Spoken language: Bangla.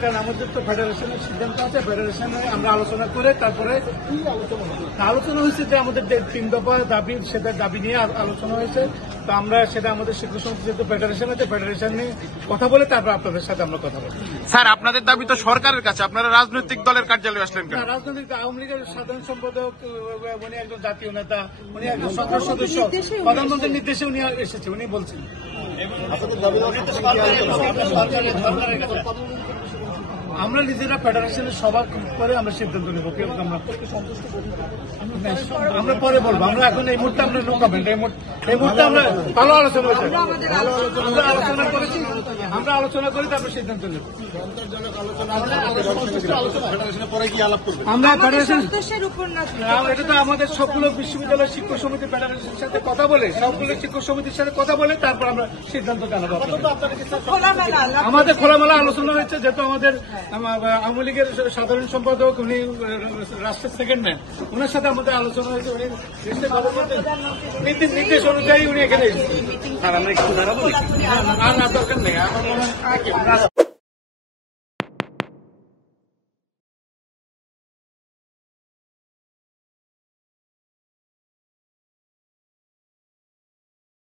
কারণ আমাদের তো ফেডারেশনের সিদ্ধান্ত আছে, ফেডারেশনে আমরা আলোচনা করে তারপরে আলোচনা হয়েছে যে আমাদের 3 দফা দাবি, সেটা দাবি নিয়ে আলোচনা হয়েছে। তো আমরা সেটা আমাদের শিক্ষক সমিতি যেহেতু ফেডারেশন আছে, ফেডারেশন নিয়ে কথা বলে তারপর আপনাদের সাথে আমরা কথা বলবো। স্যার, আপনাদের দাবি তো সরকারের কাছে, আপনারা রাজনৈতিক দলের কার্যালয়ে আসলেন কেন? রাজনৈতিক আওয়ামী লীগের সাধারণ সম্পাদক, উনি একজন জাতীয় নেতা, উনি একজন সংসদ সদস্য, প্রধানমন্ত্রীর নির্দেশে উনি এসেছে, উনি বলছেন। আমরা নিজেরা ফেডারেশনের সভা করে আমরা সিদ্ধান্ত নেব। আমরা পরে বলবো, আমরা এখন এই মুহূর্তে আমরা নো কমেন্ট। এই মুহূর্তে আমরা ভালো আলোচনা হয়েছে, আমরা আলোচনা করেছি, আমরা আলোচনা করে তারপর সিদ্ধান্ত নেব। আমরা ফেডারেশন, এটা তো আমাদের সবগুলো বিশ্ববিদ্যালয় শিক্ষক সমিতি ফেডারেশনের সাথে কথা বলে, সবগুলো শিক্ষক সমিতির সাথে কথা বলে তারপর আমরা সিদ্ধান্ত জানাবো। আমাদের খোলামেলা আলোচনা হয়েছে, যেহেতু আমাদের আওয়ামী লীগের সাধারণ সম্পাদক, উনি রাষ্ট্রের সেকেন্ড ম্যান, ওনার সাথে আমাদের আলোচনা হয়েছে। উনি নির্দেশ অনুযায়ী উনি এখানে এসেছেন। আর আমরা একটু দাঁড়াবো না, দরকার নেই।